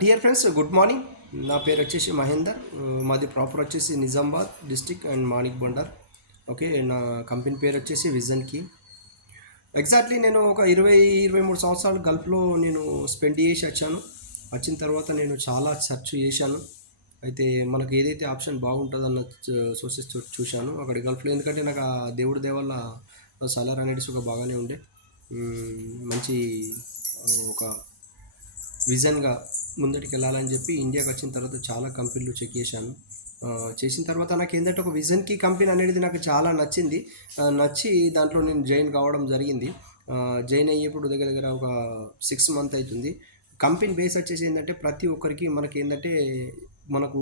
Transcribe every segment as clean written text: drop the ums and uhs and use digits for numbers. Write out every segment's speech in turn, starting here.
Dear friends, good morning. నా పేరు వచ్చేసి మహేందర్. మాది ప్రాపర్ వచ్చేసి Nizamabad district and Manik Bhandar. Okay, నా కంపెనీ పేరు వచ్చేసి విజన్కి. ఎగ్జాక్ట్లీ నేను ఒక 23 సంవత్సరాలు గల్ఫ్లో నేను స్పెండ్ చేసి వచ్చాను. వచ్చిన తర్వాత నేను చాలా సెర్చ్ చేశాను. అయితే మనకు ఏదైతే ఆప్షన్ బాగుంటుందన్న సోర్సెస్ చూశాను అక్కడ గల్ఫ్లో. ఎందుకంటే నాకు ఆ దేవుడి దేవల్ల సాలరీ అనేది ఒక బాగానే ఉండే, మంచి ఒక విజన్గా ముందటికి వెళ్ళాలని చెప్పి ఇండియాకి వచ్చిన తర్వాత చాలా కంపెనీలు చెక్ చేశాను. చేసిన తర్వాత నాకు ఏంటంటే ఒక విజన్కి కంపెనీ అనేది నాకు చాలా నచ్చింది. నచ్చి దాంట్లో నేను జాయిన్ కావడం జరిగింది. జాయిన్ అయ్యేప్పుడు దగ్గర దగ్గర ఒక 6 మంత్ అవుతుంది. కంపెనీ బేస్ వచ్చేసి ఏంటంటే ప్రతి ఒక్కరికి మనకి ఏంటంటే మనకు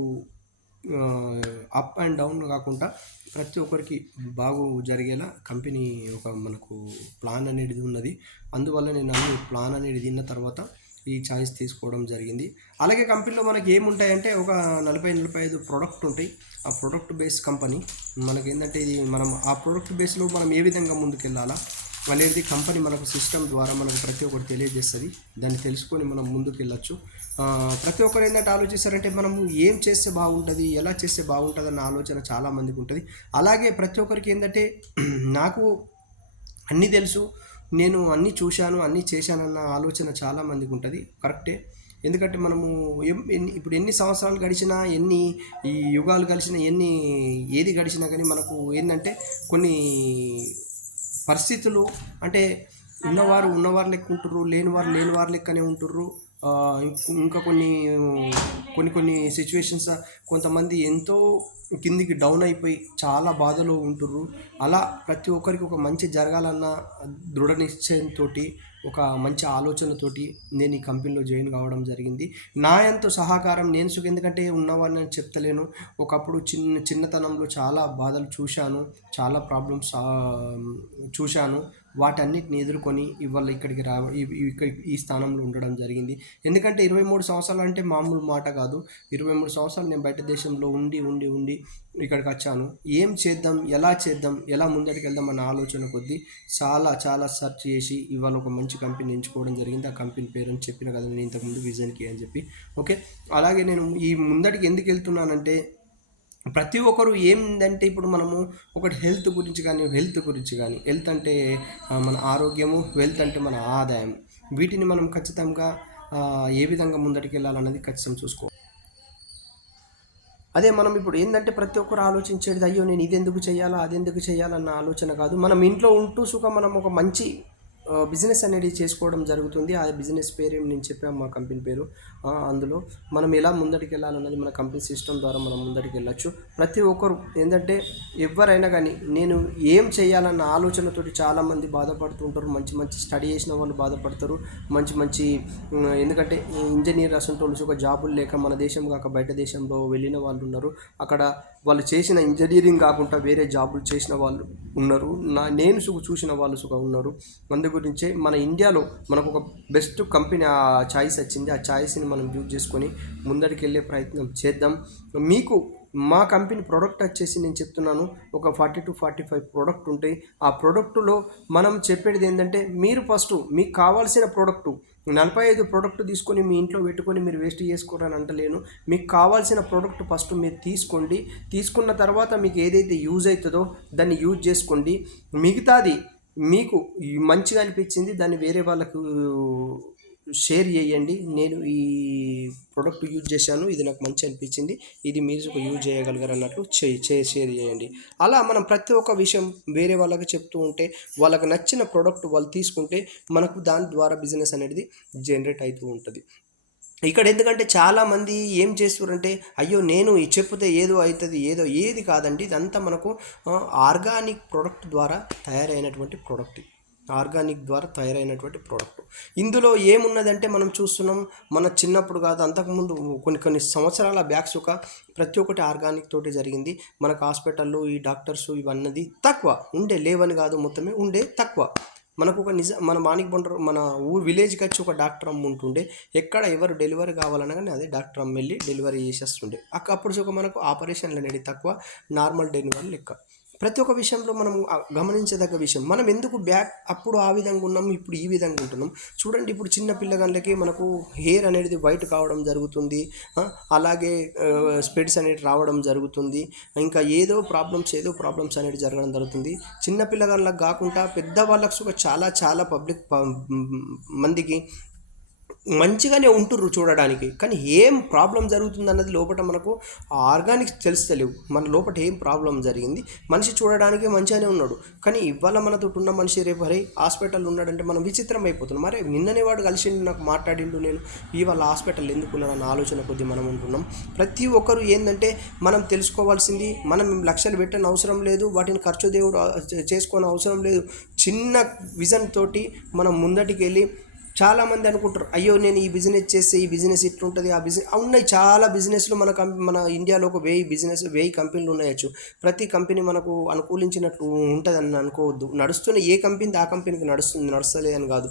అప్ అండ్ డౌన్ కాకుండా ప్రతి ఒక్కరికి బాగు జరిగేలా కంపెనీ ఒక మనకు ప్లాన్ అనేది ఉన్నది. అందువల్ల నేను అన్ని ప్లాన్ అనేది తిన్న తర్వాత ఈ చాయిస్ తీసుకోవడం జరిగింది. అలాగే కంపెనీలో మనకి ఏముంటాయంటే ఒక 40-45 ప్రోడక్ట్ ఉంటాయి. ఆ ప్రోడక్ట్ బేస్ కంపెనీ మనకి ఏంటంటే ఇది మనం ఆ ప్రోడక్ట్ బేస్లో మనం ఏ విధంగా ముందుకెళ్ళాలా అనేది కంపెనీ మనకు సిస్టమ్ ద్వారా మనకు ప్రతి ఒక్కటి తెలియజేస్తుంది. దాన్ని తెలుసుకొని మనం ముందుకు వెళ్ళచ్చు. ప్రతి ఒక్కరు ఏంటంటే ఆలోచిస్తారంటే మనము ఏం చేస్తే బాగుంటుంది, ఎలా చేస్తే బాగుంటుంది అన్న ఆలోచన చాలామందికి ఉంటుంది. అలాగే ప్రతి ఒక్కరికి ఏంటంటే నాకు అన్నీ తెలుసు, నేను అన్నీ చూశాను, అన్నీ చేశానన్న ఆలోచన చాలామందికి ఉంటుంది. కరెక్టే. ఎందుకంటే మనము ఇప్పుడు ఎన్ని సంవత్సరాలు గడిచినా, ఎన్ని ఈ యుగాలు గడిచినా, ఏది గడిచినా కానీ మనకు ఏంటంటే కొన్ని పరిస్థితులు అంటే ఉన్నవారు ఉన్నవారు లెక్క ఉంటుర్రు, లేనివారు లెక్కనే ఉంటుర్రు. ఇంకా కొన్ని కొన్ని సిచ్యువేషన్స్ కొంతమంది ఎంతో కిందికి డౌన్ అయిపోయి చాలా బాధలో ఉంటుర్రు. అలా ప్రతి ఒక్కరికి ఒక మంచి జరగాలన్న దృఢ నిశ్చయంతో, ఒక మంచి ఆలోచనతోటి నేను ఈ కంపెనీలో జాయిన్ కావడం జరిగింది. నా ఎంతో సహకారం నేను ఎందుకంటే ఉన్నవాడిని నేను చెప్తలేను. ఒకప్పుడు చిన్నతనంలో చాలా బాధలు చూశాను, చాలా ప్రాబ్లమ్స్ చూశాను. వాటన్నిటిని ఎదుర్కొని ఇవాళ ఇక్కడికి ఈ స్థానంలో ఉండడం జరిగింది. ఎందుకంటే 23 సంవత్సరాలు అంటే మామూలు మాట కాదు. 23 సంవత్సరాలు నేను బయట దేశంలో ఉండి ఇక్కడికి వచ్చాను. ఏం చేద్దాం, ఎలా ముందరికి వెళ్దాం అన్న ఆలోచన కొద్దీ చాలా సెర్చ్ చేసి ఇవాళ ఒక మంచి కంపెనీ ఎంచుకోవడం జరిగింది. ఆ కంపెనీ పేరు అని చెప్పిన కదా నేను ఇంతకుముందు, విజన్కి అని చెప్పి. ఓకే, అలాగే నేను ఈ ముందటికి ఎందుకు వెళ్తున్నానంటే ప్రతి ఒక్కరు ఏంటంటే ఇప్పుడు మనము ఒకటి హెల్త్ గురించి కానీ హెల్త్ అంటే మన ఆరోగ్యము, వెల్త్ అంటే మన ఆదాయం. వీటిని మనం ఖచ్చితంగా ఏ విధంగా ముందటికి వెళ్ళాలన్నది ఖచ్చితంగా చూసుకోవాలి. అదే మనం ఇప్పుడు ఏంటంటే ప్రతి ఒక్కరు ఆలోచించేది అయ్యో నేను ఇది ఎందుకు చేయాలా, అది ఎందుకు చేయాలన్న ఆలోచన కాదు. మనం ఇంట్లో ఉంటూ మనం ఒక మంచి బిజినెస్ అనేది చేసుకోవడం జరుగుతుంది. ఆ బిజినెస్ పేరు నేను చెప్పాను, మా కంపెనీ పేరు. అందులో మనం ఎలా ముందటికి వెళ్ళాలన్నది మన కంపెనీ సిస్టమ్ ద్వారా మనం ముందటికి వెళ్ళచ్చు. ప్రతి ఒక్కరు ఏంటంటే ఎవరైనా కానీ నేను ఏం చేయాలన్న ఆలోచనతోటి చాలామంది బాధపడుతుంటారు. మంచి స్టడీ చేసిన వాళ్ళు బాధపడతారు. మంచి ఎందుకంటే ఇంజనీర్ అసంటోళ్ళు ఒక జాబులు లేక మన దేశం కాక బయట దేశంలో వెళ్ళిన వాళ్ళు ఉన్నారు. అక్కడ వాళ్ళు చేసిన ఇంజనీరింగ్ కాకుండా వేరే జాబులు చేసిన వాళ్ళు ఉన్నారు. నేను చూసిన వాళ్ళు ఉన్నారు. అందు గురించే మన ఇండియాలో మనకు ఒక బెస్ట్ కంపెనీ ఆ చాయిస్ వచ్చింది. ఆ చాయిస్ని మనం యూజ్ చేసుకొని ముందరికి వెళ్ళే ప్రయత్నం చేద్దాం. మీకు మా కంపెనీ ప్రోడక్ట్ వచ్చేసి నేను చెప్తున్నాను ఒక 40-45 ప్రోడక్ట్ ఉంటాయి. ఆ ప్రోడక్టులో మనం చెప్పేది ఏంటంటే మీరు ఫస్ట్ మీకు కావాల్సిన ప్రోడక్టు 45 ప్రోడక్ట్ తీసుకొని మీ ఇంట్లో పెట్టుకొని మీరు వేస్ట్ చేసుకోరని అంటలేను. మీకు కావాల్సిన ప్రోడక్ట్ ఫస్ట్ మీరు తీసుకోండి. తీసుకున్న తర్వాత మీకు ఏదైతే యూజ్ అవుతుందో దాన్ని యూజ్ చేసుకోండి. మిగతాది మీకు మంచిగా అనిపించింది దాన్ని వేరే వాళ్ళకు షేర్ చేయండి. నేను ఈ ప్రోడక్ట్ యూజ్ చేశాను, ఇది నాకు మంచి అనిపించింది, ఇది మీరు యూజ్ చేయగలిగారు అన్నట్లు షేర్ చేయండి. అలా మనం ప్రతి ఒక్క విషయం వేరే వాళ్ళకి చెప్తూ ఉంటే వాళ్ళకి నచ్చిన ప్రోడక్ట్ వాళ్ళు తీసుకుంటే మనకు దాని ద్వారా బిజినెస్ అనేది జనరేట్ అవుతూ ఉంటుంది. ఇక్కడ ఎందుకంటే చాలామంది ఏం చేస్తున్నారంటే అయ్యో నేను చెప్తే ఏది కాదండి. ఇదంతా మనకు ఆర్గానిక్ ప్రోడక్ట్ ద్వారా తయారైనటువంటి ప్రోడక్ట్. ఇందులో ఏమున్నదంటే మనం చూస్తున్నాం, మన చిన్నప్పుడు కాదు అంతకుముందు కొన్ని సంవత్సరాల బ్యాక్స్ ప్రతి ఒక్కటి ఆర్గానిక్ తోటి జరిగింది. మనకు హాస్పిటల్లో ఈ డాక్టర్స్ ఇవన్నది తక్కువ ఉండే, లేవని కాదు మొత్తమే ఉండే తక్కువ. మనకు మన మాణిక్ బండర్ మన విలేజ్కి వచ్చి ఒక డాక్టర్ అమ్మ ఉంటుండే. ఎక్కడ ఎవరు డెలివరీ కావాలన్నా కానీ అదే డాక్టర్ అమ్మ వెళ్ళి డెలివరీ చేసేస్తుండే. అప్పుడు మనకు ఆపరేషన్లు అనేది తక్కువ, నార్మల్ డెలివరీ లెక్క. ప్రతి ఒక్క విషయంలో మనం గమనించదగ్గ విషయం. మనం ఎందుకు అప్పుడు ఆ విధంగా ఉన్నాం, ఇప్పుడు ఈ విధంగా ఉంటున్నాం. చూడండి, ఇప్పుడు చిన్న పిల్లగాళ్ళకి మనకు హెయిర్ అనేది వైట్ కావడం జరుగుతుంది. అలాగే స్పెడ్స్ అనేవి రావడం జరుగుతుంది. ఇంకా ఏదో ప్రాబ్లమ్స్ అనేవి జరగడం జరుగుతుంది. చిన్న పిల్లగాళ్ళకి కాకుండా పెద్దవాళ్ళకు చాలా చాలా మందికి మంచిగానే ఉంటుర్రు చూడడానికి, కానీ ఏం ప్రాబ్లం జరుగుతుంది అన్నది లోపల మనకు ఆర్గానిక్స్ తెలుస్తలేవు. మన లోపల ఏం ప్రాబ్లం జరిగింది. మనిషి చూడడానికి మంచిగానే ఉన్నాడు, కానీ ఇవాళ మనతో ఉన్న మనిషి రేపు హరే హాస్పిటల్ ఉన్నాడంటే మనం విచిత్రం అయిపోతున్నాం. మరి నిన్ననే వాడు కలిసిండు, నాకు మాట్లాడిండు, నేను ఇవాళ హాస్పిటల్ ఎందుకు ఉన్నాడన్న ఆలోచన కొద్దీ మనం ఉంటున్నాం. ప్రతి ఒక్కరు ఏంటంటే మనం తెలుసుకోవాల్సింది, మనం లక్షలు పెట్టని అవసరం లేదు, వాటిని ఖర్చు దేవుడు చేసుకోని అవసరం లేదు. చిన్న విజన్ తోటి మనం ముందటికి వెళ్ళి, చాలామంది అనుకుంటారు, అయ్యో నేను ఈ బిజినెస్ చేస్తే ఈ బిజినెస్ ఇట్లుంటుంది, ఆ బిజినెస్ ఉన్నాయి. చాలా బిజినెస్లు మన ఇండియాలో ఒక 1000 కంపెనీలు ఉన్నాయచ్చు. ప్రతి కంపెనీ మనకు అనుకూలించినట్టు ఉంటుందని అనుకోవద్దు. నడుస్తున్న ఏ కంపెనీ ఆ కంపెనీకి నడుస్తలే అని కాదు.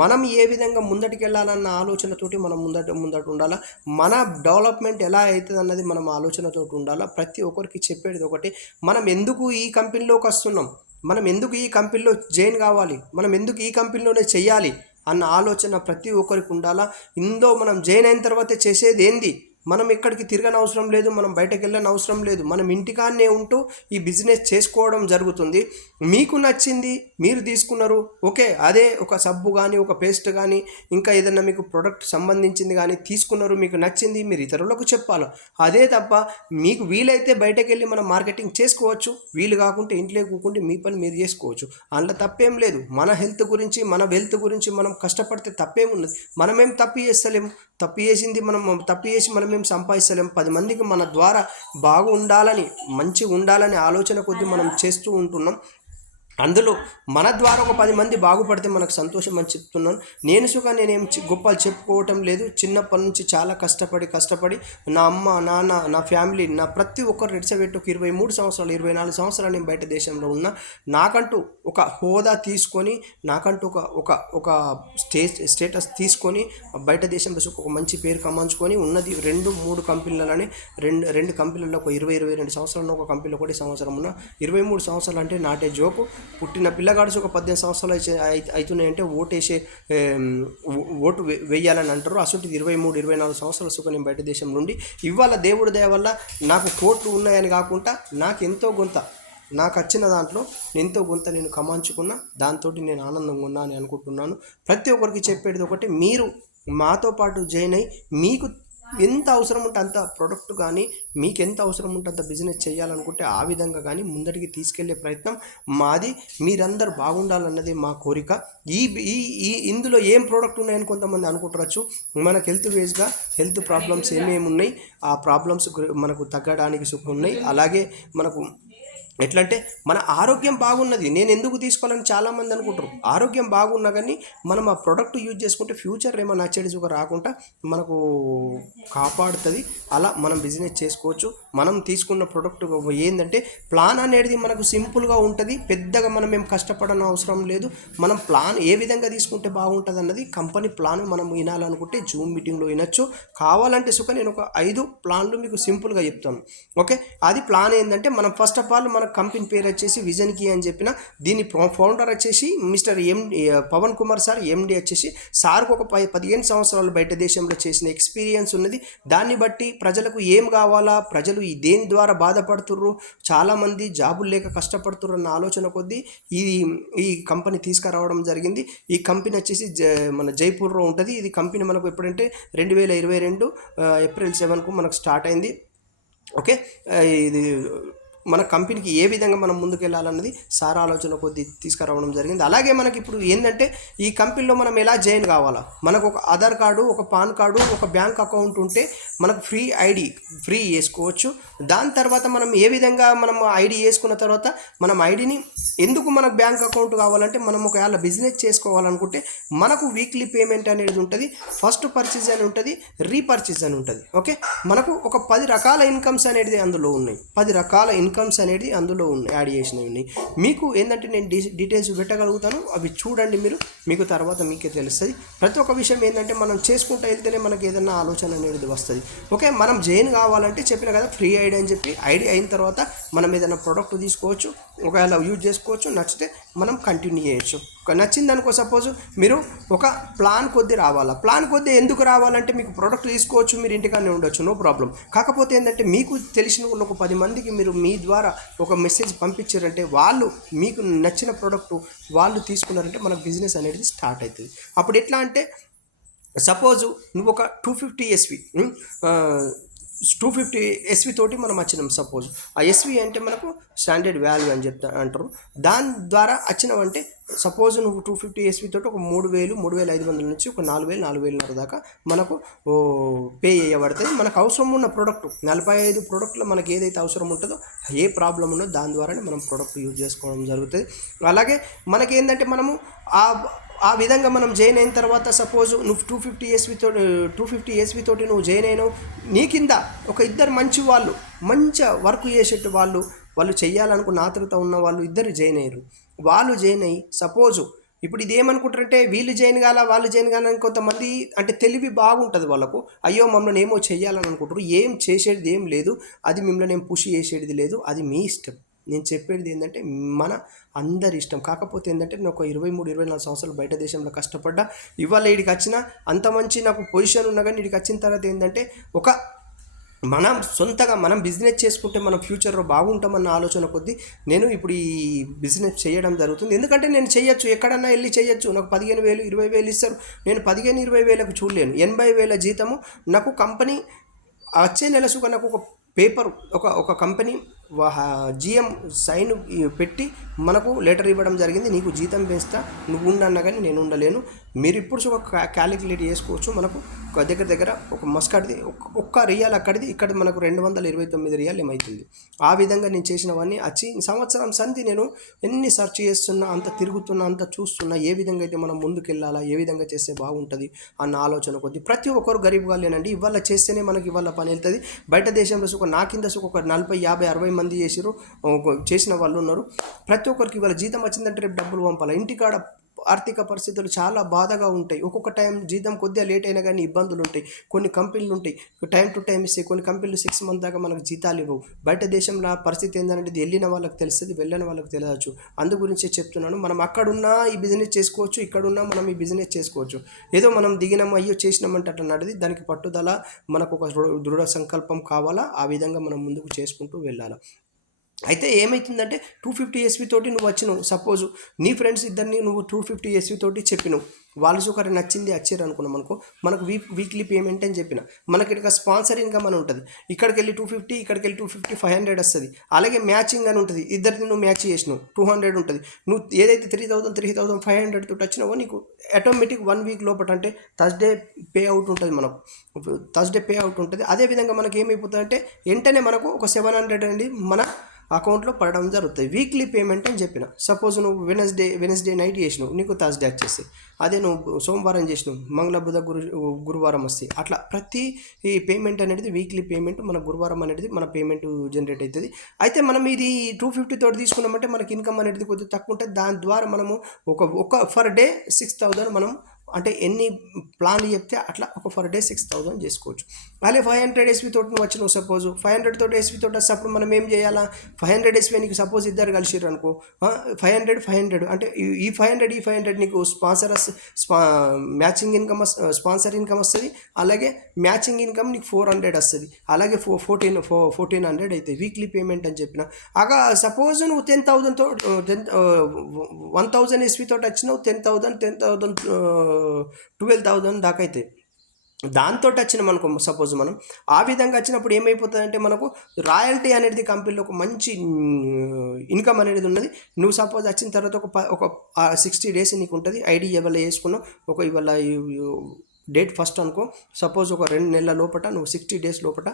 మనం ఏ విధంగా ముందటికి వెళ్ళాలన్న ఆలోచనతోటి మనం ముందట ఉండాలా. మన డెవలప్మెంట్ ఎలా అవుతుంది అన్నది మనం ఆలోచనతోటి ఉండాలా. ప్రతి ఒక్కరికి చెప్పేది ఒకటి, మనం ఎందుకు ఈ కంపెనీలోకి వస్తున్నాం, మనం ఎందుకు ఈ కంపెనీలో జాయిన్ కావాలి, మనం ఎందుకు ఈ కంపెనీలోనే చెయ్యాలి అన్న ఆలోచన ప్రతి ఒక్కరికి ఉండాలా. ఇందులో మనం జాయిన్ అయిన తర్వాత చేసేది ఏంది, మనం ఎక్కడికి తిరగని అవసరం లేదు, మనం బయటకు వెళ్ళని అవసరం లేదు. మనం ఇంటికాన్నే ఉంటూ ఈ బిజినెస్ చేసుకోవడం జరుగుతుంది. మీకు నచ్చింది, మీరు తీసుకున్నారు, ఓకే, అదే ఒక సబ్బు కానీ, ఒక పేస్ట్ కానీ, ఇంకా ఏదన్నా మీకు ప్రోడక్ట్ సంబంధించింది కానీ తీసుకున్నారు, మీకు నచ్చింది, మీరు ఇతరులకు చెప్పాలి. అదే తప్ప మీకు వీలైతే బయటకు వెళ్ళి మనం మార్కెటింగ్ చేసుకోవచ్చు, వీలు కాకుంటే ఇంట్లో కూకుంటే మీ పని మీరు చేసుకోవచ్చు. అందులో తప్పేం లేదు. మన హెల్త్ గురించి, మన వెల్త్ గురించి మనం కష్టపడితే తప్పేమున్నది. మనమేం తప్పు చేస్తలేము, తప్పు చేసి మనమేం సంపాదిస్తలేము. 10 మందికి మన ద్వారా బాగుండాలని, మంచిగా ఉండాలని ఆలోచన కొద్దీ మనం చేస్తూ ఉంటున్నాం. అందులో మన ద్వారా ఒక 10 మంది బాగుపడితే మనకు సంతోషం అని చెప్తున్నాను. నేనేం గొప్పలు చెప్పుకోవటం లేదు. చిన్నప్పటి నుంచి చాలా కష్టపడి నా అమ్మ, నాన్న, నా ఫ్యామిలీ, నా ప్రతి ఒక్కరు రెడ్సబెట్టి 23 సంవత్సరాలు 24 సంవత్సరాలు నేను బయట దేశంలో ఉన్నా. నాకంటూ ఒక హోదా తీసుకొని, నాకంటూ ఒక స్టేటస్ తీసుకొని బయట దేశంలో ఒక మంచి పేరు కమాంచుకొని ఉన్నది 2-3 కంపెనీలనే. రెండు కంపెనీలలో ఒక 20-22 సంవత్సరాలు, ఒక కంపెనీలో 1 సంవత్సరం ఉన్న. 23 సంవత్సరాలు అంటే నాటే జోకు. పుట్టిన పిల్లగాడు ఒక 18 సంవత్సరాలు అవుతున్నాయంటే ఓటు వేయాలని అంటారు. అసలు 23-24 సంవత్సరాల సుఖం నేను బయట దేశం నుండి ఇవాళ దేవుడి దయ వల్ల నాకు కోట్లు ఉన్నాయని కాకుండా నాకు ఎంతో కొంత, నాకు వచ్చిన దాంట్లో ఎంతో కొంత నేను కమాంచుకున్నా, దాంతో నేను ఆనందంగా ఉన్నా అని అనుకుంటున్నాను. ప్రతి ఒక్కరికి చెప్పేది ఒకటి, మీరు మాతో పాటు జాయిన్ అయ్యి మీకు ఎంత అవసరం ఉంటే అంత ప్రోడక్ట్ కానీ, మీకు ఎంత అవసరం ఉంటే అంత బిజినెస్ చేయాలనుకుంటే ఆ విధంగా కానీ ముందటికి తీసుకెళ్లే ప్రయత్నం మాది. మీరందరూ బాగుండాలన్నది మా కోరిక. ఇందులో ఏం ప్రోడక్ట్ ఉన్నాయని కొంతమంది అనుకుంటారచ్చు. మనకు హెల్త్ ప్రాబ్లమ్స్ ఏమేమి ఉన్నాయి, ఆ ప్రాబ్లమ్స్ మనకు తగ్గడానికి సుఖం ఉన్నాయి. అలాగే మనకు ఎట్లా అంటే మన ఆరోగ్యం బాగున్నది, నేను ఎందుకు తీసుకోవాలని చాలామంది అనుకుంటారు. ఆరోగ్యం బాగున్నా కానీ మనం ఆ ప్రోడక్ట్ యూజ్ చేసుకుంటే ఫ్యూచర్ ఏమైనా నచ్చేది సుఖం రాకుండా మనకు కాపాడుతుంది. అలా మనం బిజినెస్ చేసుకోవచ్చు. మనం తీసుకున్న ప్రోడక్ట్ ఏంటంటే ప్లాన్ అనేది మనకు సింపుల్గా ఉంటుంది. పెద్దగా మనం ఏం కష్టపడని అవసరం లేదు. మనం ప్లాన్ ఏ విధంగా తీసుకుంటే బాగుంటుంది అన్నది కంపెనీ ప్లాన్ మనం వినాలనుకుంటే జూమ్ మీటింగ్లో వినొచ్చు. కావాలంటే సుఖ నేను ఒక 5 ప్లాన్లు మీకు సింపుల్గా చెప్తాను. ఓకే, అది ప్లాన్ ఏంటంటే మనం ఫస్ట్ ఆఫ్ ఆల్ మన కంపెనీ పేరు వచ్చేసి విజన్ కీ అని చెప్పిన. దీని ఫౌండర్ వచ్చేసి మిస్టర్ పవన్ కుమార్ సార్, ఎండి వచ్చేసి సార్కు ఒక 15 సంవత్సరాలు బయట దేశంలో చేసిన ఎక్స్పీరియన్స్ ఉన్నది. దాన్ని బట్టి ప్రజలకు ఏం కావాలా, ప్రజలు దేని ద్వారా బాధపడుతుర్రు, చాలామంది జాబులు లేక కష్టపడుతుర్రు అన్న ఆలోచన కొద్దీ ఈ కంపెనీ తీసుకురావడం జరిగింది. ఈ కంపెనీ వచ్చేసి మన జైపూర్లో ఉంటుంది. ఇది కంపెనీ మనకు ఎప్పుడంటే 2022 ఏప్రిల్ 7కు మనకు స్టార్ట్ అయింది. ఓకే, ఇది మన కంపెనీకి ఏ విధంగా మనం ముందుకు వెళ్ళాలన్నది సార్ ఆలోచన కొద్ది తీసుకురావడం జరిగింది. అలాగే మనకి ఇప్పుడు ఏంటంటే ఈ కంపెనీలో మనం ఎలా జాయిన్ కావాలా, మనకు ఒక ఆధార్ కార్డు, ఒక పాన్ కార్డు, ఒక బ్యాంక్ అకౌంట్ ఉంటే మనకు ఫ్రీ చేసుకోవచ్చు. దాని తర్వాత మనం ఏ విధంగా మనం ఐడి వేసుకున్న తర్వాత మనం ఐడిని ఎందుకు మనకు బ్యాంక్ అకౌంట్ కావాలంటే మనం ఒకవేళ బిజినెస్ చేసుకోవాలనుకుంటే మనకు వీక్లీ పేమెంట్ అనేది ఉంటుంది. ఫస్ట్ పర్చేజ్ అని ఉంటుంది, రీపర్చేజ్ అని ఉంటుంది. ఓకే, మనకు ఒక 10 రకాల ఇన్కమ్స్ అనేది అందులో ఉన్నాయి. 10 రకాల ఇన్కమ్స్ అనేది అందులో యాడ్ చేసినవి ఉన్నాయి. మీకు ఏంటంటే నేను డీటెయిల్స్ పెట్టగలుగుతాను, అవి చూడండి మీరు, మీకు తర్వాత మీకే తెలుస్తుంది. ప్రతి ఒక్క విషయం ఏంటంటే మనం చేసుకుంటూ వెళ్తేనే మనకి ఏదైనా ఆలోచన అనేది వస్తుంది. ఓకే, మనం జైన్ కావాలంటే చెప్పిన కదా ఫ్రీ ఐడి అని చెప్పి, ఐడి అయిన తర్వాత మనం ఏదైనా ప్రోడక్ట్ తీసుకోవచ్చు, ఒకవేళ యూజ్ చేసుకోవచ్చు, నచ్చితే మనం కంటిన్యూ చేయొచ్చు. నచ్చింది అనుకో, సపోజ్ మీరు ఒక ప్లాన్ కొద్దీ రావాలా, ప్లాన్ కొద్దీ ఎందుకు రావాలంటే మీకు ప్రోడక్ట్ తీసుకోవచ్చు, మీరు ఇంటికానే ఉండొచ్చు, నో ప్రాబ్లం. కాకపోతే ఏంటంటే మీకు తెలిసిన వాళ్ళు ఒక 10 మందికి మీరు మీ ద్వారా ఒక మెసేజ్ పంపించారంటే వాళ్ళు మీకు నచ్చిన ప్రోడక్ట్ వాళ్ళు తీసుకున్నారంటే మన బిజినెస్ అనేది స్టార్ట్ అవుతుంది. అప్పుడు ఎట్లా అంటే సపోజు నువ్వు ఒక 250 ఎస్వి 250 ఎస్వి తోటి మనం వచ్చినాం. సపోజ్ ఆ ఎస్వి అంటే మనకు స్టాండర్డ్ వాల్యూ అని అంటారు. దాని ద్వారా వచ్చినామంటే సపోజ్ నువ్వు 250 ఎస్వి తోటి ఒక 3,000 3,500 నుంచి ఒక 4,000 4,500 దాకా మనకు పే చేయబడుతుంది. మనకు అవసరం ఉన్న ప్రోడక్ట్ 45 ప్రోడక్ట్లో మనకి ఏదైతే అవసరం ఉంటుందో, ఏ ప్రాబ్లం ఉన్నదో దాని ద్వారానే మనం ప్రోడక్ట్ యూజ్ చేసుకోవడం జరుగుతుంది. అలాగే మనకి ఏంటంటే మనము ఆ విధంగా మనం జాయిన్ అయిన తర్వాత సపోజ్ నువ్వు 250 ఎస్వి తోటి నువ్వు జాయిన్ అయినావు, నీ కింద ఒక ఇద్దరు మంచి వాళ్ళు మంచిగా వర్క్ చేసేట్టు వాళ్ళు చెయ్యాలనుకున్న ఆతృత ఉన్న వాళ్ళు ఇద్దరు జాయిన్ అయ్యారు. వాళ్ళు జాయిన్ అయ్యి సపోజు ఇప్పుడు ఇది ఏమనుకుంటారంటే వీళ్ళు జాయిన్ కాల వాళ్ళు జాయిన్ కాలని కొంతమంది అంటే తెలివి బాగుంటుంది వాళ్ళకు, అయ్యో మమ్మల్ని ఏమో చెయ్యాలని అనుకుంటారు. ఏం చేసేది ఏం లేదు, అది మిమ్మల్ని ఏం పుష్ చేసేది లేదు, అది మీ ఇష్టం. నేను చెప్పేది ఏంటంటే మన అందరి ఇష్టం. కాకపోతే ఏంటంటే నేను ఒక 23-24 సంవత్సరాలు బయట దేశంలో కష్టపడ్డా, ఇవాళ వీడికి వచ్చిన అంత మంచి నాకు పొజిషన్ ఉన్నా కానీ వీడికి వచ్చిన తర్వాత ఏంటంటే ఒక మనం సొంతగా మనం బిజినెస్ చేసుకుంటే మనం ఫ్యూచర్లో బాగుంటామన్న ఆలోచన కొద్దీ నేను ఇప్పుడు ఈ బిజినెస్ చేయడం జరుగుతుంది. ఎందుకంటే నేను చేయొచ్చు, ఎక్కడన్నా వెళ్ళి చేయొచ్చు. నాకు 15,000 20,000 ఇస్తారు, నేను 15,000-20,000కు చూడలేను. 80,000 జీతము నాకు కంపెనీ వచ్చే నెల సుగా నాకు ఒక పేపర్ ఒక కంపెనీ జిఎం సైన్ పెట్టి మనకు లెటర్ ఇవ్వడం జరిగింది, నీకు జీతం పెంచుతా, నువ్వు ఉండన్నా కానీ నేను ఉండలేను. మీరు ఇప్పుడు ఒక క్యాలిక్యులేట్ చేసుకోవచ్చు. మనకు దగ్గర ఒక మస్కట్ది ఒక్క రియాల్ అక్కడిది, ఇక్కడ మనకు 229 రియాల్ ఏమవుతుంది. ఆ విధంగా నేను చేసినవన్నీ వచ్చి సంవత్సరం సంధి నేను ఎన్ని సెర్చ్ చేస్తున్నా, అంత తిరుగుతున్నా, అంత చూస్తున్నా, ఏ విధంగా అయితే మనం ముందుకు వెళ్ళాలా, ఏ విధంగా చేస్తే బాగుంటుంది అన్న ఆలోచన కొద్ది ప్రతి ఒక్కరు గరీబ్గా లేనండి. ఇవాళ చేస్తేనే మనకి ఇవాళ పని వెళ్తుంది. బయట దేశంలో నా కింద ఒక 40 50 60 మంది చేసిన వాళ్ళు ఉన్నారు. ప్రతి ఒక్కరికి ఇవాళ జీతం వచ్చిందంటే రేపు డబ్బులు పంపాలి. ఇంటికాడ ఆర్థిక పరిస్థితులు చాలా బాధగా ఉంటాయి. ఒక్కొక్క టైం జీతం కొద్దిగా లేట్ అయినా కానీ ఇబ్బందులు ఉంటాయి. కొన్ని కంపెనీలు ఉంటాయి టైం టు టైం ఇస్తే, కొన్ని కంపెనీలు 6 months దాకా మనకు జీతాలు ఇవ్వవు. బయట దేశంలో పరిస్థితి ఏంటంటే వెళ్ళిన వాళ్ళకి తెలుస్తుంది, వెళ్ళని వాళ్ళకి తెలియచ్చు. అందు గురించే చెప్తున్నాను, మనం అక్కడున్నా ఈ బిజినెస్ చేసుకోవచ్చు, ఇక్కడున్నా మనం ఈ బిజినెస్ చేసుకోవచ్చు. ఏదో మనం దిగినాం అయ్యో చేసినామంటే అట్లా నడిది, దానికి పట్టుదల మనకు ఒక దృఢ సంకల్పం కావాలా. ఆ విధంగా మనం ముందుకు చేసుకుంటూ వెళ్ళాలి. అయితే ఏమవుతుందంటే 250 ఎస్వి తోటి నువ్వు వచ్చినావు, సపోజు నీ ఫ్రెండ్స్ ఇద్దరిని నువ్వు 250 ఎస్వి తోటి చెప్పినావు, వాళ్ళు ఒకరు నచ్చింది వచ్చారు అనుకున్నాం అనుకో, మనకు వీక్లీ పేమెంట్ అని చెప్పిన, మనకి ఇక్కడ స్పాన్సర్ ఇన్కమ్ అని ఉంటుంది. ఇక్కడికి వెళ్ళి 250, ఇక్కడికి వెళ్ళి 250 500 వస్తుంది. అలాగే మ్యాచింగ్ అని ఉంటుంది, ఇద్దరిని నువ్వు మ్యాచ్ చేసినావు 200 ఉంటుంది. నువ్వు ఏదైతే 3,500 తోటి వచ్చినావో నీకు ఆటోమేటిక్ 1 week లోపల అంటే థర్స్డే పే అవుట్ ఉంటుంది. మనకు థర్స్డే పే అవుట్ ఉంటుంది. అదేవిధంగా మనకి ఏమైపోతుందంటే వెంటనే మనకు ఒక 700 అండి మన అకౌంట్లో పడడం జరుగుతుంది. వీక్లీ పేమెంట్ అని చెప్పిన, సపోజ్ నువ్వు వెనస్డే నైట్ చేసినావు, నీకు థర్స్డే వచ్చేసి, అదే నువ్వు సోమవారం చేసినావు, మంగళ బుధ గురువారం వస్తాయి. అట్లా ప్రతి ఈ పేమెంట్ అనేది వీక్లీ పేమెంట్ మన గురువారం అనేది మన పేమెంట్ జనరేట్ అవుతుంది. అయితే మనం ఇది 250 తోటి తీసుకున్నామంటే మనకి ఇన్కమ్ అనేది కొద్దిగా తక్కువ ఉంటుంది. దాని ద్వారా మనము ఒక ఫర్ డే 6,000 మనం అంటే ఎన్ని ప్లాన్లు చెప్తే అట్లా ఒక ఫర్ డే 6,000 చేసుకోవచ్చు. అలాగే 500 ఎస్వి తోటి నువ్వు వచ్చినావు, సపోజ్ 500 తోటి ఎస్వి తోటి వస్తేప్పుడు మనం ఏం చేయాలా, 500 ఎస్వి నీకు సపోజ్ ఇద్దరు కలిసిర్రు అనుకో, 500 అంటే ఈ 500 నీకు మ్యాచింగ్ ఇన్కమ్ స్పాన్సర్ ఇన్కమ్ వస్తుంది. అలాగే మ్యాచింగ్ ఇన్కమ్ నీకు 400 వస్తుంది. అలాగే 1400 అవుతాయి వీక్లీ పేమెంట్ అని చెప్పిన. అగా సపోజ్ నువ్వు 1,000 ఎస్వి తోటి వచ్చినావు, 10,000 12,000 దాకా అయితే దాంతో వచ్చినాం అనుకో, సపోజ్ మనం ఆ విధంగా వచ్చినప్పుడు ఏమైపోతుందంటే మనకు రాయల్టీ అనేది కంపెనీలో ఒక మంచి ఇన్కమ్ అనేది ఉన్నది. నువ్వు సపోజ్ వచ్చిన తర్వాత ఒక 60 days నీకు ఉంటుంది. ఐడి ఇవాళ వేసుకున్నావు, ఇవాళ డేట్ ఫస్ట్ అనుకో, సపోజ్ ఒక 2 నెలల లోపల నువ్వు 60 days లోపల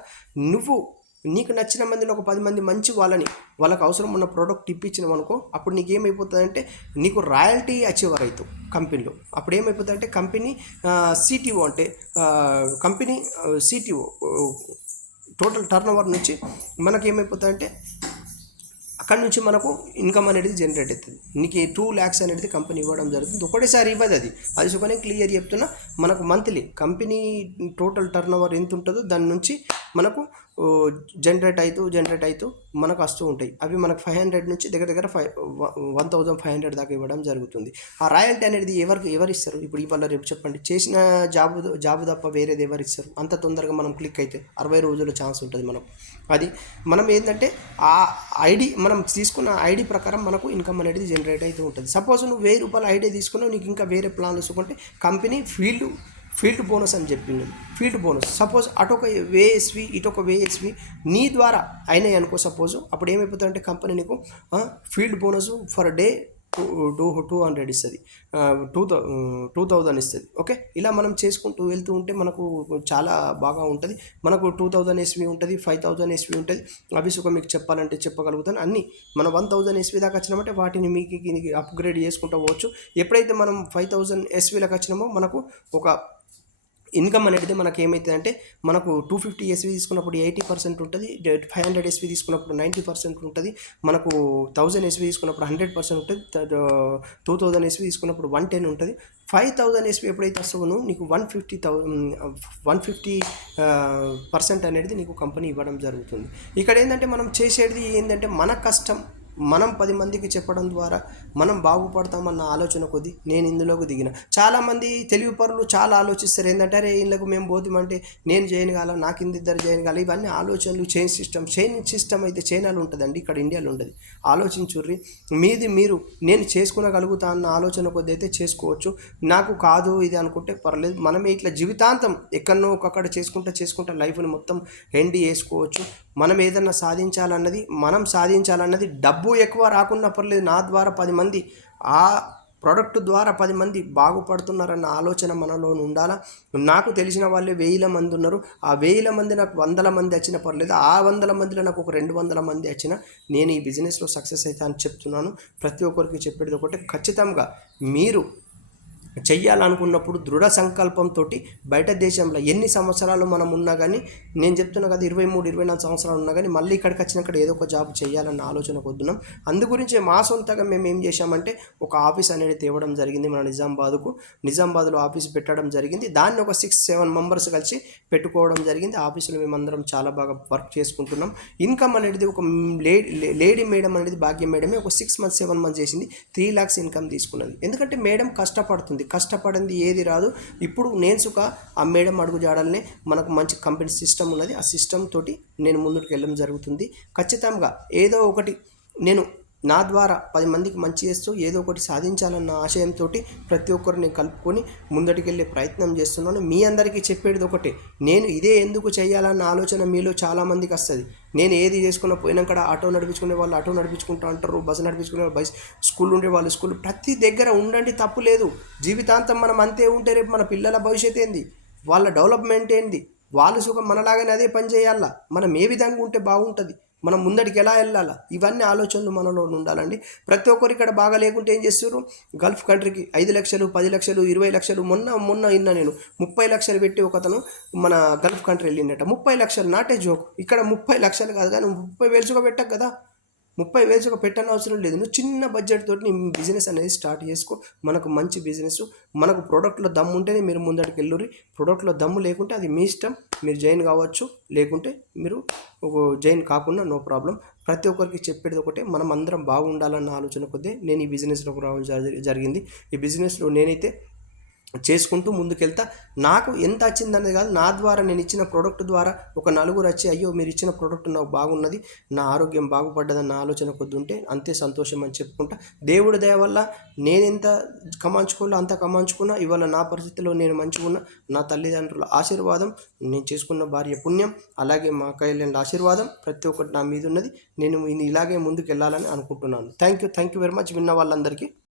నువ్వు నీకు నచ్చిన మందిని ఒక 10 మంది మంచి వాళ్ళకి అవసరం ఉన్న ప్రోడక్ట్ ఇప్పించినాం అనుకో, అప్పుడు నీకు ఏమైపోతుందంటే నీకు రాయల్టీ అచీవర్ అవుతావు కంపెనీలో. అప్పుడు ఏమైపోతుందంటే కంపెనీ సిటిఓ అంటే company CTO total turn over నుంచి మనకి ఏమైపోతుందంటే అక్కడ నుంచి మనకు ఇన్కమ్ అనేది జనరేట్ అవుతుంది. నీకు 2 lakhs అనేది కంపెనీ ఇవ్వడం జరుగుతుంది. ఒకటేసారి ఇవ్వదు అది సుఖనే క్లియర్ చెప్తున్నా. మనకు monthly company total turn over ఎంత ఉంటుందో దాని నుంచి మనకు జనరేట్ అవుతూ మనకు వస్తూ ఉంటాయి. అవి మనకు 500 నుంచి దగ్గర 1500 దాకా ఇవ్వడం జరుగుతుంది. ఆ రాయల్టీ అనేది ఎవరు ఇస్తారు? ఇప్పుడు ఇవాళ రేపు చెప్పండి, చేసిన జాబు తప్ప వేరేది ఎవరు ఇస్తారు? అంత తొందరగా మనం క్లిక్ అయితే 60 రోజుల ఛాన్స్ ఉంటుంది మనకు. అది మనం ఏంటంటే ఆ ఐడి మనం తీసుకున్న ఐడి ప్రకారం మనకు ఇన్కమ్ అనేది జనరేట్ అవుతూ ఉంటుంది. సపోజ్ నువ్వు 1000 రూపాయల ఐడి తీసుకున్నావు, నీకు ఇంకా వేరే ప్లాన్లు చూసుకుంటే కంపెనీ ఫీల్డ్ బోనస్ అని చెప్పింది. ఫీల్డ్ బోనస్ సపోజ్ అటొక వేఎస్వి ఇటొక వేఎస్వి నీ ద్వారా అయినాయి అనుకో. సపోజ్ అప్పుడు ఏమైపోతుందంటే కంపెనీ నీకు ఫీల్డ్ బోనస్ ఫర్ డే 200 ఇస్తుంది, 2000 ఇస్తుంది. ఓకే, ఇలా మనం చేసుకుంటూ వెళ్తూ ఉంటే మనకు చాలా బాగా ఉంటుంది. మనకు 2000 ఎస్వి ఉంటుంది, 5000 ఎస్వి ఉంటుంది. అవి సుఖం మీకు చెప్పాలంటే చెప్పగలుగుతాను. అన్నీ మనం 1000 ఎస్వి దాకా వచ్చినామంటే వాటిని మీకు అప్గ్రేడ్ చేసుకుంటూ పోవచ్చు. ఎప్పుడైతే మనం 5000 ఎస్వీలకు వచ్చినామో మనకు ఒక ఇన్కమ్ అనేది మనకు ఏమవుతుందంటే మనకు 250 ఎస్వి తీసుకున్నప్పుడు 80% ఉంటుంది, 500 ఎస్వి తీసుకున్నప్పుడు 90% ఉంటుంది, మనకు 1000 ఎస్వి తీసుకున్నప్పుడు 100% ఉంటుంది, 2000 ఎస్వి తీసుకున్నప్పుడు 110 ఉంటుంది. 5000 ఎస్వి ఎప్పుడైతే వస్తావో నీకు 150% అనేది నీకు కంపెనీ ఇవ్వడం జరుగుతుంది. ఇక్కడ ఏంటంటే మనం చేసేది ఏంటంటే మన కష్టం మనం 10 మందికి చెప్పడం ద్వారా మనం బాగుపడతామన్న ఆలోచన కొద్దీ నేను ఇందులోకి దిగిన. చాలామంది తెలివి పరులు చాలా ఆలోచిస్తారు ఏంటంటే, అరే వీళ్ళకు మేము పోతామంటే నేను చేయను కాల, నాకు ఇందిద్దరు చేయను కాల. ఇవన్నీ ఆలోచనలు. చైన్ సిస్టమ్ అయితే చైనాలో ఉంటుందండి, ఇక్కడ ఇండియాలో ఉండదు. ఆలోచించుర్రి. మీరు నేను చేసుకునగలుగుతా అన్న ఆలోచన కొద్దీ అయితే చేసుకోవచ్చు. నాకు కాదు ఇది అనుకుంటే పర్లేదు. మనమే ఇట్లా జీవితాంతం ఎక్కడనో ఒకక్కడ చేసుకుంటా లైఫ్ని మొత్తం ఎండ్ చేసుకోవచ్చు. మనం ఏదన్నా సాధించాలన్నది డబ్బు ఎక్కువ రాకున్నా పర్లేదు, నా ద్వారా 10 మంది ఆ ప్రోడక్ట్ ద్వారా 10 మంది బాగుపడుతున్నారన్న ఆలోచన మనలో ఉండాలా. నాకు తెలిసిన వాళ్ళే 1000 మంది ఉన్నారు. ఆ 1000 మంది నాకు 100 మంది వచ్చినా పర్లేదు, ఆ 100 మందిలో నాకు ఒక 200 మంది వచ్చినా నేను ఈ బిజినెస్లో సక్సెస్ అవుతా అని చెప్తున్నాను. ప్రతి ఒక్కరికి చెప్పేది ఒకటే, ఖచ్చితంగా మీరు చెయ్యాలనుకున్నప్పుడు దృఢ సంకల్పంతో బయట దేశంలో ఎన్ని సంవత్సరాలు మనం ఉన్నా కానీ, నేను చెప్తున్నా కదా 23-24 సంవత్సరాలు ఉన్నా కానీ మళ్ళీ ఇక్కడికి వచ్చినాక ఏదో ఒక జాబ్ చేయాలన్న ఆలోచన కొద్దున్నాం. అందుగురించి మా సొంతగా మేము ఏం చేశామంటే ఒక ఆఫీస్ అనేది తేవడం జరిగింది. మన నిజామాబాద్లో ఆఫీస్ పెట్టడం జరిగింది. దాన్ని ఒక 6-7 మెంబర్స్ కలిసి పెట్టుకోవడం జరిగింది. ఆఫీసులో మేమందరం చాలా బాగా వర్క్ చేసుకుంటున్నాం. ఇన్కమ్ అనేది ఒక లేడీ మేడం అనేది భాగ్యం మేడమే ఒక 6 months 7 months చేసింది, 3 lakhs ఇన్కమ్ తీసుకున్నది. ఎందుకంటే మేడం కష్టపడింది ఏది రాదు. ఇప్పుడు నేను ఆ మేడం అడుగు జాడల్నే మనకు మంచి కంపెనీ సిస్టమ్ ఉన్నది. ఆ సిస్టమ్ తోటి నేను ముందుకు వెళ్ళడం జరుగుతుంది. ఖచ్చితంగా ఏదో ఒకటి నేను నా ద్వారా 10 మందికి మంచి చేస్తూ ఏదో ఒకటి సాధించాలన్న ఆశయంతో ప్రతి ఒక్కరిని కలుపుకొని ముందటికెళ్ళే ప్రయత్నం చేస్తున్నాను. మీ అందరికీ చెప్పేది ఒకటే, నేను ఇదే ఎందుకు చేయాలన్న ఆలోచన మీలో చాలామందికి వస్తుంది. నేను ఏది చేసుకున్న పోయినాక ఆటో నడిపించుకునే వాళ్ళు ఆటో నడిపించుకుంటూ అంటారు, బస్సు నడిపించుకునే వాళ్ళు స్కూల్ ఉండే వాళ్ళు స్కూల్. ప్రతి దగ్గర ఉండండి, తప్పు లేదు. జీవితాంతం మనం అంతే ఉంటే రేపు మన పిల్లల భవిష్యత్తు ఏంది, వాళ్ళ డెవలప్మెంట్ ఏంది, వాళ్ళు సుఖం మనలాగానే అదే పని చేయాలా, మనం ఏ విధంగా ఉంటే బాగుంటుంది, మనం ముందడికి ఎలా వెళ్ళాలా, ఇవన్నీ ఆలోచనలు మనలో ఉండాలండి. ప్రతి ఒక్కరు ఇక్కడ బాగా లేకుంటే ఏం చేస్తారు, గల్ఫ్ కంట్రీకి 5 లక్షలు 10 లక్షలు 20 లక్షలు మొన్న ఇన్నా నేను 30 లక్షలు పెట్టి ఒకతను మన గల్ఫ్ కంట్రీ వెళ్ళిండట. 30 లక్షలు నాటే జోక్. ఇక్కడ 30 లక్షలు కాదు కానీ 30,000 పెట్టకు కదా, 30,000 పెట్టని అవసరం లేదు. నువ్వు చిన్న బడ్జెట్ తోటి నీ బిజినెస్ అనేది స్టార్ట్ చేసుకో. మనకు మంచి బిజినెస్, మనకు ప్రోడక్ట్లో దమ్ము ఉంటేనే మీరు ముందడికి వెళ్ళుర్రి. ప్రోడక్ట్లో దమ్ము లేకుంటే అది మీ ఇష్టం, మీరు జాయిన్ కావచ్చు, లేకుంటే మీరు జాయిన్ కాకుండా నో ప్రాబ్లం. ప్రతి ఒక్కరికి చెప్పేది ఒకటే, మనం అందరం బాగుండాలన్న ఆలోచన కొద్దీ నేను ఈ బిజినెస్లోకి రావడం జరిగింది. ఈ బిజినెస్లో నేనైతే చేసుకుంటూ ముందుకెళ్తా. నాకు ఎంత వచ్చిందనేది కాదు, నా ద్వారా నేను ఇచ్చిన ప్రోడక్ట్ ద్వారా ఒక నలుగురు వచ్చి అయ్యో మీరు ఇచ్చిన ప్రోడక్ట్ నాకు బాగున్నది, నా ఆరోగ్యం బాగుపడ్డదన్న ఆలోచన కొద్ది ఉంటే అంతే సంతోషం అని చెప్పుకుంటా. దేవుడి దయ వల్ల నేను ఎంత కమాంచుకోవాలో అంత కమాంచుకున్నా. ఇవాళ నా పరిస్థితిలో నేను మంచిగా ఉన్నా. నా తల్లిదండ్రుల ఆశీర్వాదం, నేను చేసుకున్న భార్య పుణ్యం, అలాగే మా కైలాండ్ ఆశీర్వాదం ప్రతి ఒక్కటి నా మీద ఉన్నది. నేను ఇలాగే ముందుకు వెళ్ళాలని అనుకుంటున్నాను. థ్యాంక్ యూ వెరీ మచ్ విన్న వాళ్ళందరికీ.